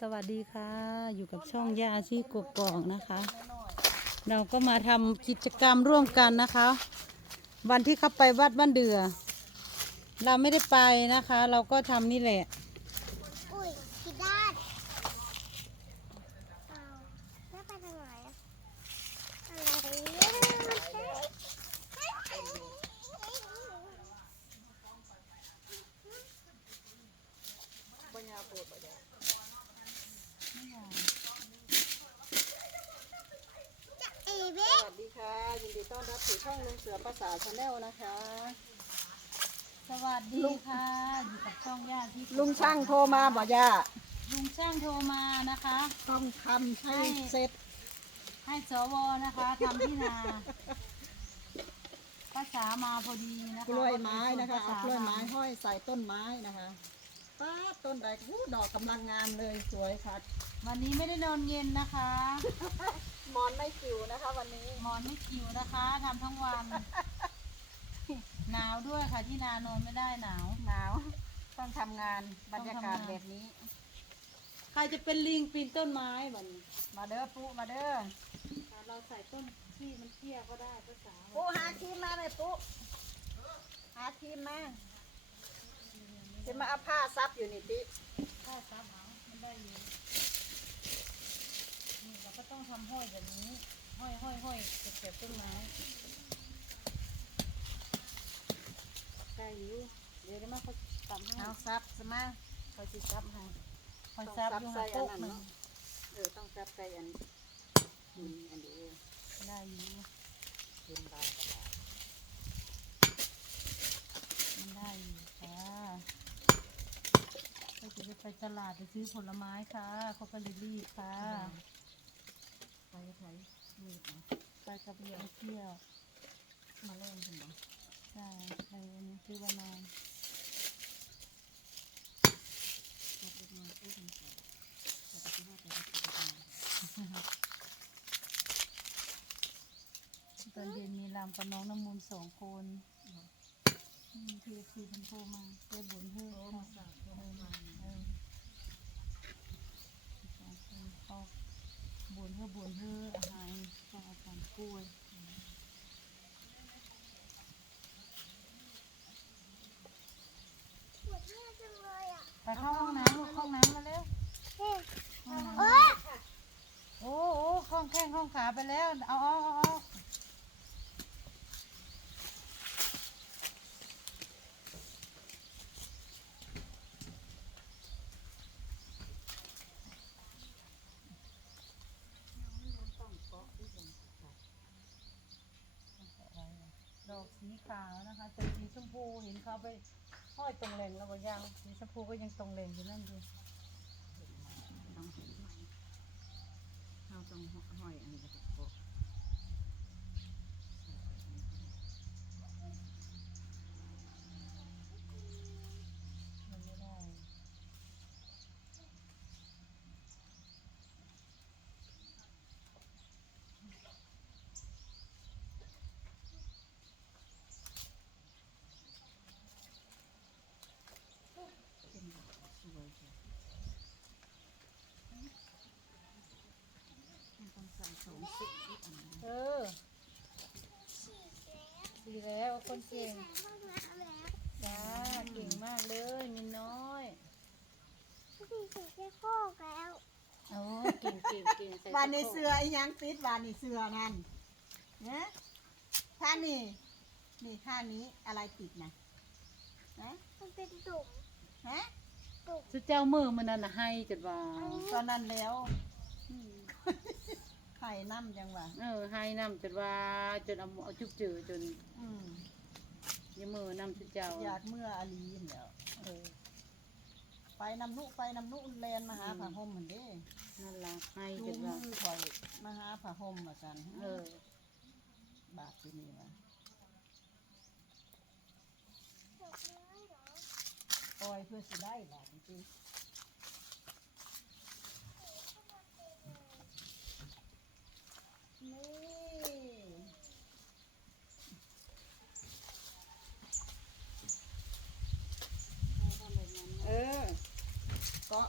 สวัสดีค่ะ อยู่กับช่องยาชีกกอกนะคะ เราก็มาทำกิจกรรมร่วมกันนะคะ วันที่เข้าไปวัดบ้านเดือ เราไม่ได้ไปนะคะ เราก็ทำนี่แหละ อุ้ยผิดด้านเอาแล้วไปทางไหนอะอะไรเนี่ยจะเอเบ๊ สวัสดีค่ะ ยินดีต้อนรับสู่ช่องลุงเสือภาษาชาแนลนะคะ สวัสดีค่ะอยู่กับช่องย่าที่ลุงช่างโทรมาบอกย่าลุงช่างโทรมานะคะ ต้องทำให้เสร็จ ให้สวนะคะทำที่นาภาษามาพอดีนะคะกล้วยไม้นะคะภาษากเอาล้วยไม้ห้อยใส่ต้นไม้นะคะป้าดต้นใดอู้ดอกกำลังงามเลยสวยค่ะ วันนี้ไม่ได้นอนเย็นนะคะห มอนไม่คิวนะคะ วันนี้หมอนไม่คิวนะคะทำทั้งวัน หนาวด้วยค่ะที่นานอนไม่ได้หนาว หนาว ต้องทำงานบรรยากาศต้องทำงานแบบนี้ ใครจะเป็นลิงปีนต้นไม้บัดนมาเด้อปุ๊มาเด้อเราใส่ต้นที่มันเที่ยก็ได้ภาษาปุ๊หาทีมมาเลยปุ๊หาทีมมาจะมาเอาผ้าซับอยู่นี่ติ ถ้าซับเอามันได้อยู่นี่เราก็ ต้องทำห้อยแบบนี้ ห้อยห้อยห้อยเก็บเก็บต้นไม้ได้อยู่เดี๋ยวได้มาเขาทำให้เอาซับสมาคอยสิซับให้คอยซับอยู่ใส่หัวอัโป๊นกนั้นหนึ่งเออต้องซับใส่อันนี่อันนี้ได้อยู่เป็นใบมันได้อยู่ค่ะก็จะไปตลาดไปซื้อผลไม้ค่ะเขาก็เลยรีบค่ะ ไปไทยนี่นะไปกับเบียร์เที่ยว มาเล่นคุณบอกใช่ไปอันนี้ซื้อประมาณจับเล็กน้อยอุ้ยคุณใส่แต่ที่ว่าไปรับประทานตอนเย็นมีรำกับน้องน้ำมูลสองคนอืมทีทีพันโทรมาเจ๊บุญเฮ้ยค่ะเออเออสองคนเขา บนเฮอบนเฮออาหารก็อาหารกล้วยปวดแม่จังเลยอะไปเข้าห้องน้ำลูกเข้าห้องน้ำมาเร็วเฮ้ยห้องน้ำโอ้โอ้ห้องแข้งห้องขาไปแล้ว เอาเอาเอาเอาด อกสีขาวนะคะแต่สีชมพูเห็นเขาไปห้อยตรงแหลงแล้วก็ยังสีชมพูก็ยังตรงแหลงอยู่นั่นอยู่ ต้องเห็นไหมเราต้องห้อยอันนี้ก็ถูกบอก มันไม่ได้ เป็นแบบสวยจ้ะมันต้องใส่สองสีอันนี้ เออดีแล้ว คนเก่งใส่ห้องน้ำแล้วจ้าเก่งมากเลยมินน้อยพี่ใส่เสื้อโคกแล้วโอ้เก่งเก่งเก่งใส่วานในเสือไอ้ยังปิดวานในเสือนั่นเนี่ยท่านี่นี่ท่านี้อะไรติดนะนะมันเป็นตุ่มฮะตุ่มสุดเจ้ามือมันนั่นน่ะให้จัดว่าตอนนั้นแล้วไข่น้ำยังวะเออให้นำจัดว่าจนเอาเอาจุบจือจน อืม ยมือนำสุดเจ้าอยากเมื่ออาลีนแล้วเออไปนำนุไปนำนุแลนมาหาผ้าห่มเหมือนเด้นั่นล่ะให้จูจัดงว่ามือข่อยมาหาผ้าห่มมากันเออ บาทที่นี่วะดอกไม้เหรอปล่อยเพื่อสิได้บาทจริงๆนี่เออ ก็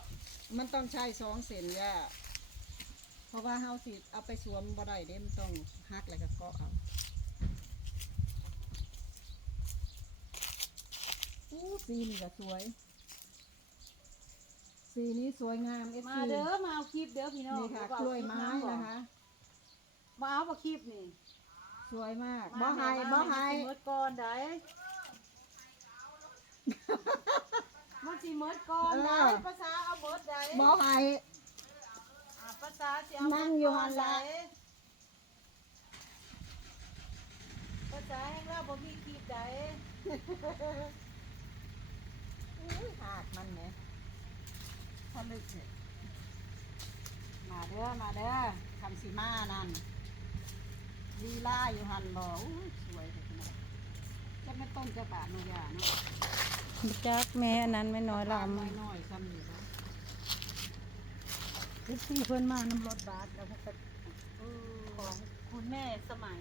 มันต้องใช้สองเส้นย่าเพราะว่าเฮาสิเอาไปสวมบ่ได้เด้มันต้องหักแล้วก็เกาะเอาอู้สีนี่ก็สวย สีนี้สวยงามเอฟมาซีเด้อมาเอาคลิปเด้อพี่น้องนี่ค่ะเดี๋กล้วยไม้นะคะ มาเอามาคลิปนี่สวยมากบ่ไฮบ่ไฮมันสิเมิดก่อนได้ มันสิเมิดก่อนได้ภาษาเอาเมิดได้บ่ไฮอ่าภาษาสิเอานั่นั่งอยู่หั่นละภาษาแห่งเราบ่มีคลิปได้อุ้ยหากมันเนี่ยทะลึกเนี่ยมาเด้อมาเด้อคำสีมานั่นลีลาอยู่หันบ่อุ้ยสวยเลยนะจะ ไม่ต้นจะบาท no ยาเนาะจักแม่อันนั้นไม่น้อยลน้อยน้อยๆซ้ำอยู่เนาะำที่เพิ่นมานำรถบัสแล้วก็ของคุณแม่สมัย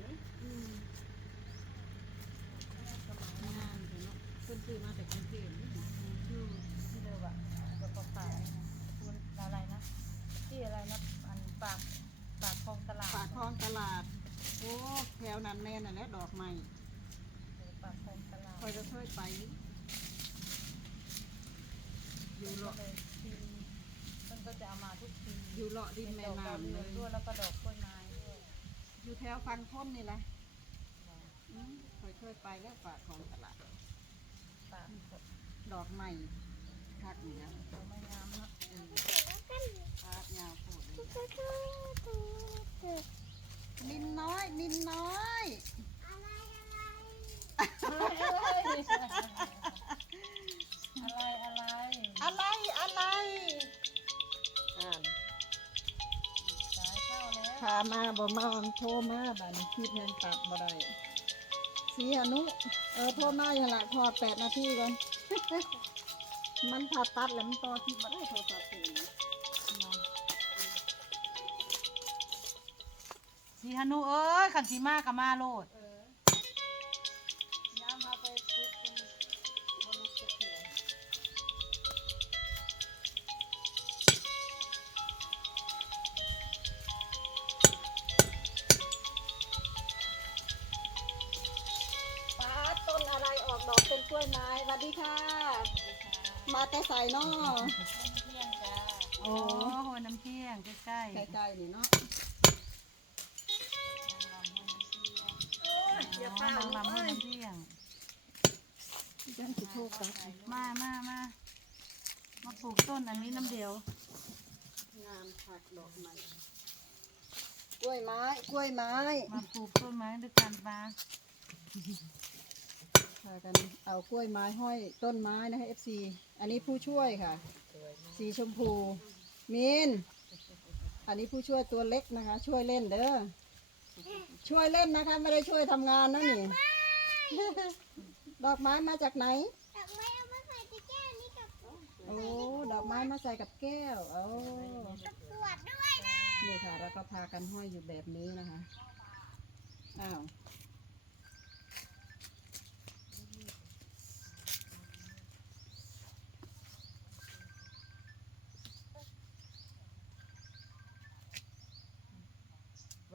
งามเนาะเพิ่นซื้อมาแต่กรุงเทพอยู่ที่เดิมอะก็ก็ขายนะคุณอะไรนะที่อะไรนะอันปากปากคลองตลาดปากคลองตลาดโอ้แถวนั้นแม่น่ะและดอกไม้ องตลาดคอยจะเคยไป อยู่ก็เลาะเลยทีมันก็จะเอามาทุกทีอยู่เลาะริมแม่ดอกดาวน้ำเรืเลองยด้วยแล้วก็ดอกกล้วยไม้ด้วยอยู่แถวฟังพ้นนี่แหละอืมเคยเคยไปแล้วปากของตลาดปากก็ดอกไม้คักนี่นะไม่งามเนาะเออปากยาวโพดเลยนินน้อยนินน้อย อะไรอะไรอะไรอะไรอ่านสายเข้าแล้วพามาบ่มาโทรมาบัดนคลิปนั้นตัดบ่ได้สีอนุ เออโทรมาอย่างละพอแปดนาทีก่อน มันพาตัดแล้วมันต่อคลิปมาได้โทรศัพท์เองสีฮานุเอ้ยขันสีมากกับมาโลดเอ กดอกเป็นกล้วยไม้สวัสดีค่ะ มาแต่ใส่นอโอ้โหน้ำเที่ยงใกล้ๆใกล้ๆนี่เนาะอย่าพาลำให้น้ำเที่ยงยังสิโชคกันมามามามาปลูกต้นอันนี้น้ำเดียว งามผักดอกไม้กล้วยไม้ กล้วยไม้ มาปลูกต้นไม้ด้วยกันปะ พากันเอากล้วยไม้ห้อยต้นไม้นะคะ FC อันนี้ผู้ช่วยค่ะ สีชมพู มิน อันนี้ผู้ช่วยตัวเล็กนะคะ ช่วยเล่นเด้อ ช่วยเล่นนะคะ ไม่ได้ช่วยทำงานนะนี่ ดอกไม้มาจากไหนโอ้ ดอกไม้มาใส่กับแก้ว โอ้นี่ค่ะ แล้วก็พากันห้อยอยู่แบบนี้นะคะ อ้าว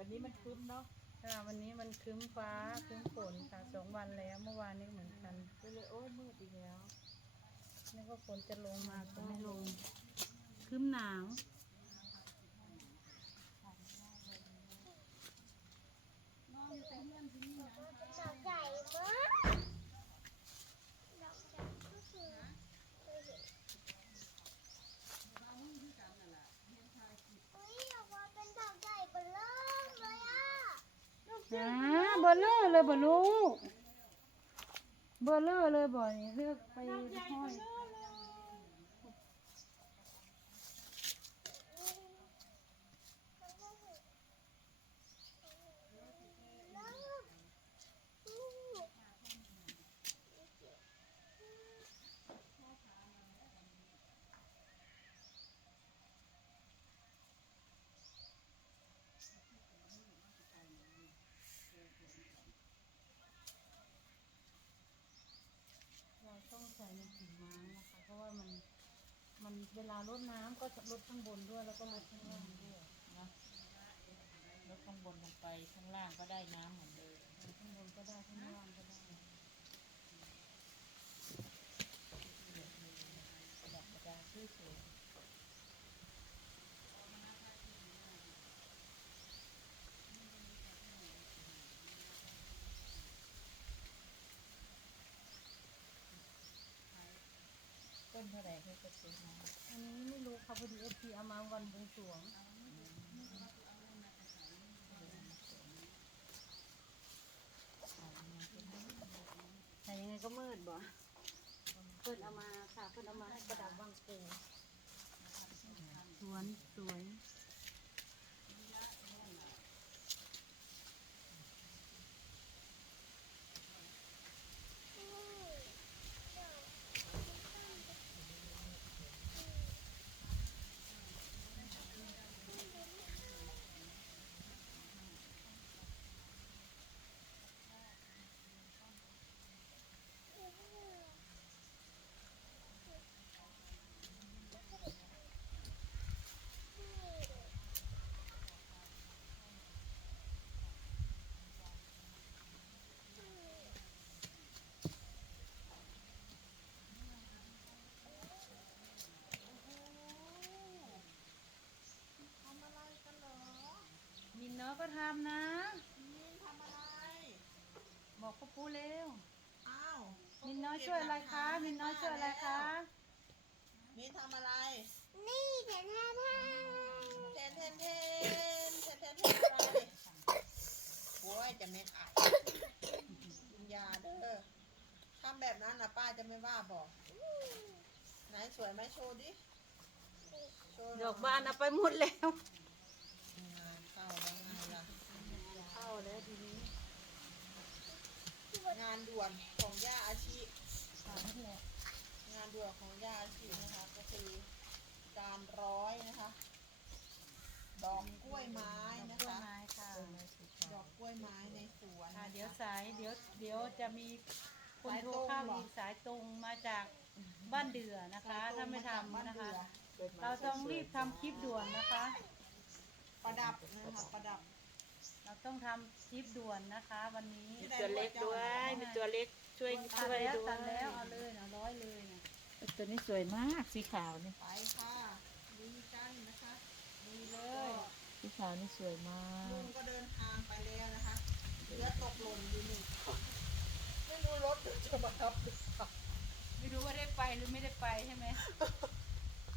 วันนี้มันครึ้มเนาะค่ะวันนี้มันครึ้มฟ้าครึ้มฝนค่ะสองวันแล้วเมื่อวานนี้เหมือนกันก็เลยโอ้ยมืดอีกแล้วนึกว่าฝนจะลงมาก็ไม่ลงครึ้มหนาว อ่าเบอร์เลอร์เลยบ่ลูกเบอร์เลอร์เลยบ่นี่เลือกไปห้อยเราต้องใส่ในกิ่งไม้นะ มันเวลารดน้ำก็จะรดข้างบนด้วยแล้วก็รดข้างล่างด้วยนะลดข้างบนลงไปข้างล่างก็ได้น้ำเหมือนเดิมข้างบนก็ได้ข้างล่างก็ได้ดอกกระดาษสวย ต้นเท่าไหร่เขาจะซื้อมาอันนี้ไม่รู้ค่ะพอดีเอฟพีเอามาวันบวงสรวงแต่ยังไงก็มืดบ่เพิ่นเอามาค่ะเพิ่นเอามาให้ประดับวังปูสวนสวย ทำนะนี่ทำอะไร บอกพ่อปูเร็ว อ้าวมินน้อยช่วยอะไรคะ มินน้อยช่วยอะไรคะมีทำอะไรนี่เดี๋ยวแม่แม่เทนเทนเทนเทนเทนเทนอะไรโอ้ยจะไม่ขายกินยาเด้อทำแบบนั้นนะป้าจะไม่ว่าบอก ไหนสวยไหมโชว์ดิ โชว์หดน่ยอกบานเอาไปหมดแล้ว งานเข้าแล้วไงล่ะ เข้า แล้วทีนี้ งานด่วนของย่าอาชีขายแหละงานด่วนของย่าอาชีนะคะ ก็คือการร้อยนะคะ ดอกกล้วยไม้นะต้นคะ ไม้ค่ะดอกกล้วยไม้ในสวนค่ะนะคะเดี๋ยวสาย เดี๋ยว เดี๋ยวจะมีคนสายโทรตรงเข้าเหรออีกสายตรงมาจากบ้านเดือนะคะ ถ้าไม่ทำนะคะ เราต้องรีบทำคลิปด่วนนะคะ ประดับนะคะประดับ เราต้องทำคลิปด่วนนะคะ วันนี้ที่มีไหนตัวเล็กด้วย มีตัวเล็กช่วยตัช่ดวยแล้วด้วตัดแล้วยเอาเลยนะร้อยเลยนะตัวนี้สวยมากสีขาวนี่ไปค่ะดีกันนะคะดีเลก็ยสีขาวนี่สวยมาลุก งก็เดินทางไปแล้วนะคะเหลือตกหล่นอยู่หนึ่งคนไม่รู้รถจะมารับหรือเปล่าไม่รู้ว่าได้ไปหรือไม่ได้ไปใช่ไหม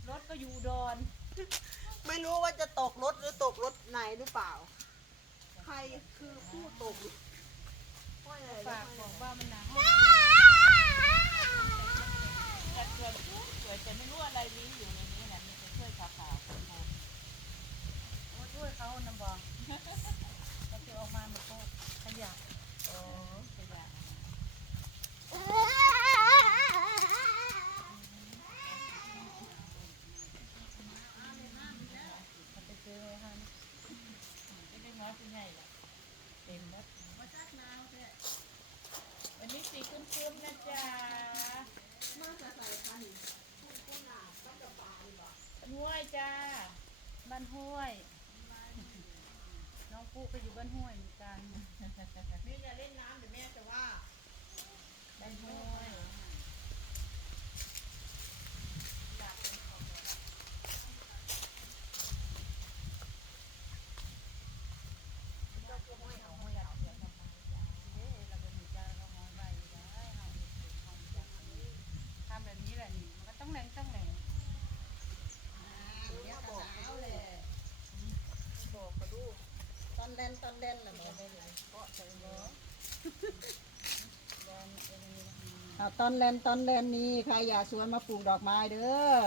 รถก็อยู่อุดอนไม่รู้ว่าจะตกรถหรือตกรถไหนหรือเปล่า ใครคือผู้ตกห้อยอะไรฝากบอกว่ามันหนาห้องแต่สวยสวยแต่ไม่รู้อะไรนี้อยู่ในนี้นะมีแต่ช่วยขาวๆคนโบโอ้ช่วยเขานำบอกเขาจะออกมาหมดคตรขยะโอ้ขยะ เขาไปเจอเลยค่ะ ไม่ได้น้อยเป็นใหญ่ละเต็มแล้ววันนี้สีขึ้นๆนะจ๊ะ น่าจะใส่คันคุณคุณหนาก็จะปลาหรือเปล่า ห้วยจ้า บ้านห้วย น้องปุ๊ก็อยู่บ้านห้วยเหมือนกัน นี่อย่าเล่นน้ำเดี๋ยวแม่จะว่า บ้านห้วย ทำแบบนี้แหละนี่มันก็ต้องแรงต้องแรง เดี๋ยวบอกเขาเลยบอกเขาดูตอนเล่นตอนเล่นแหละบอกได้เลยเพราะจังเลย อ่าตอนแลนตอนแลนนี่ใครอยากสวนมาปลูกดอกไม้เด้อ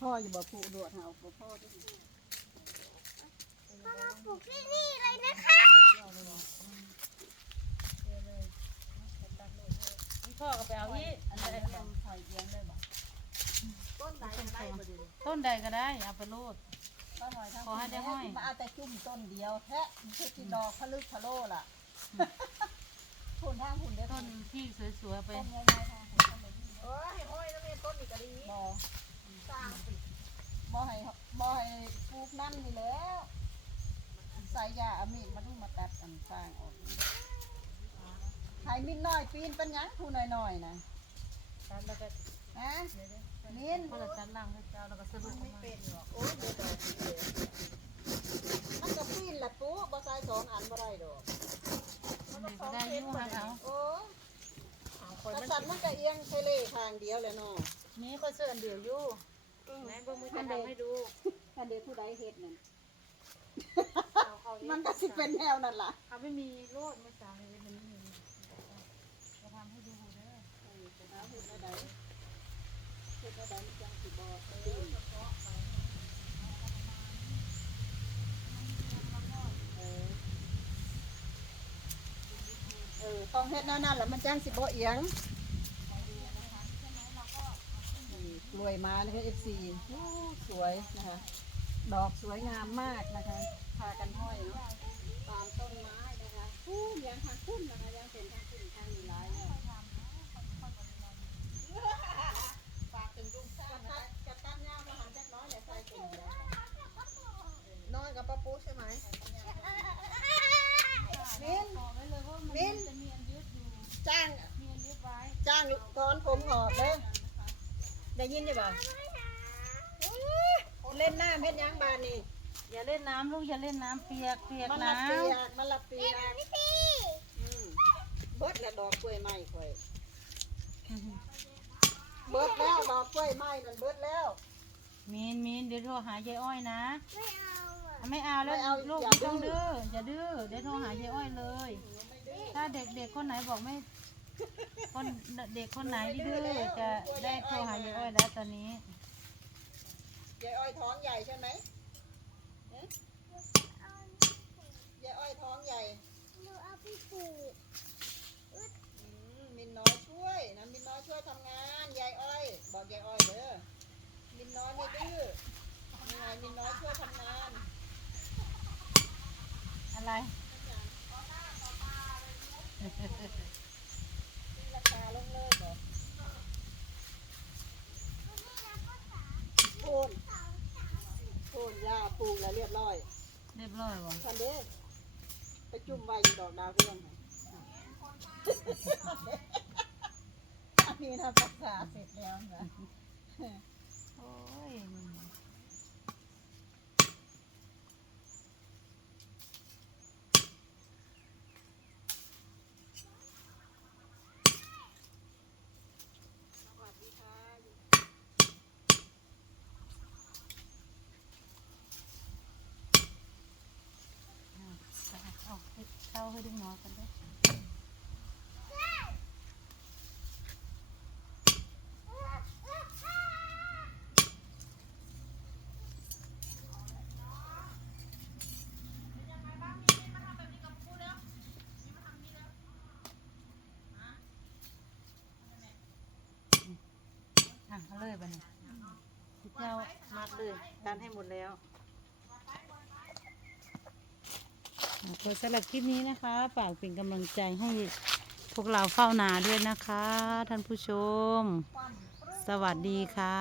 พ่ออยู่บ่ปลูกดวดเฮาบ่พ่อเด้อพ่อมาปลูกที่นี่เลยนะคะนี่พ่อก็ไปเอาที่อันใดก็ได้ไผ่เลี้ยงได้บ่ต้นไหนอะไรมาดูต้นใดก็ได้เอาไปโลดป้าหน่อยทั้งขอให้ได้ห้อยมาเอาแต่จุ่มต้นเดียวแท้มันคือกินดอกพะลึกพะโลล่ะ ทุนทางหุ่นเด้อต้นที่สวยๆไป ต้นใหญ่ๆทางหุ่นทำแบบนี้ปเออให้ห้อยแล้วเนี่ยต้นนี่ก็ดีบ่สร้างสิบ่ให้บ่ให้ปลูกนั่นนี่แหล้วใส่ยาอามีดมาดูมาตัดอันฟางออกให้มินน้อยปีนเป็นหยังผู้น้อยๆนะตัดแล้วก็ฮะมินพอเราตัดล่างให้เจ้าแล้วก็สรุปออกมาเป็นหรอกโอ้ยเดี๋ยวดอกสิเดียวมันก็ปีนแหละปุ๊บ่ใส่สองอันบ่ได้ดอก มันนี่ก็ได้อยุ่งให้เขาโอ้ของคอยกระมันสันมันก็เอียงไทเล่ข้างเดียวแหละเนาะนี่ก็เสื้ออันเดียวอยู่ไหนเบิ่งมือจะทำให้ดูถ้าเด็กผู้ใดเฮ็ดนั่นเอาเขามันก็สิเป็นแนวนั่นล่ะเขาไม่มีโลดไม่สาเลยมันไม่มีจะทำให้ดูเด้อเออจะหาเฮ็ดอะไรเฮ็ดอะไรมันจังสิบ่ปีนเออเออ ต้องเฮ็ดแนวนั้นแหละมันจังสิบ่เอียงนี่กล้วยมานะคะ FC สวยนะคะ ดอกสวยงามมากนะคะ พากันห้อยเนาะตามต้นไม้นะคะคู่ยังทางขึ้นนะคะยังเป็นทางขึ้นทางมีหลายฝากถึงลุงซ่านะคะจะตัดหญ้ามาหันจักน้อยอย่าใส่ตุ่มเดียนอนกับป้าปูใช่ไหมมินบอกไว้เลยว่ามันมิน จะมีอันยึดอยู่จ้างมีอันยึดไว้จ้างถอนผมหอบเด้อได้ยินได้ป่ะเล่นหน้าเม็ดยังบานนี่อย่าเล่นน้ำลูกอย่าเล่นน้ำเปียกเปียกมันน้ละเปียกมันละเปียกอืมเบิดละดอกกล้วยไม้ข่อยำเบิดแล้วดอกกล้วยไม้นั่นเบิดแล้ว มีนมีนเดี๋ยวโทรหายายอ้อยนะไม่เอาอะไม่เอาแล้วไม่เอาลูกอย่าไม่ต้องดื้ดื้อ ออย่าดื้อเดี๋ยวโทรหายายอ้อยเลย ถ้าเด็กๆคนไหนบอกไม่ คนเด็กคนไหนที่ดื้อจะได้โทรหายายอ้อยแล้วตอนนี้ยายอ้อยท้องใหญ่ใช่ไหมเอ๊ะยายอ้อยท้องใหญ่หนูเอาไปปลูกอืมมินน้อยช่วยนะมินน้อยช่วยทำงานยายอ้อย บอกยายอ้อยเด้อมินน้อยไม่ดื้อยังไงมินน้อยช่วยทำงาน อะไร ตีราคาลงเลยบอก โคนโคนยาปลูกแล้วเรียบร้อยเรียบร้อยวะทันเด้ไปจุ่มไว้อยู่ดอกดาวเรืองให้อันนี้นะภาษาเสร็จแล้วนะ โอ้ย สวัสดีค่ะ เอาเข้าให้ดึงน้อยกันด้วย อะ เอาเลยบันนี้พี่เจ้ามัดเลยตันให้หมดแล้วอะขอสำหรับคลิปนี้นะคะ ฝากเป็นกำลังใจให้พวกเราเฝ้านาด้วยนะคะ ท่านผู้ชม สวัสดีค่ะ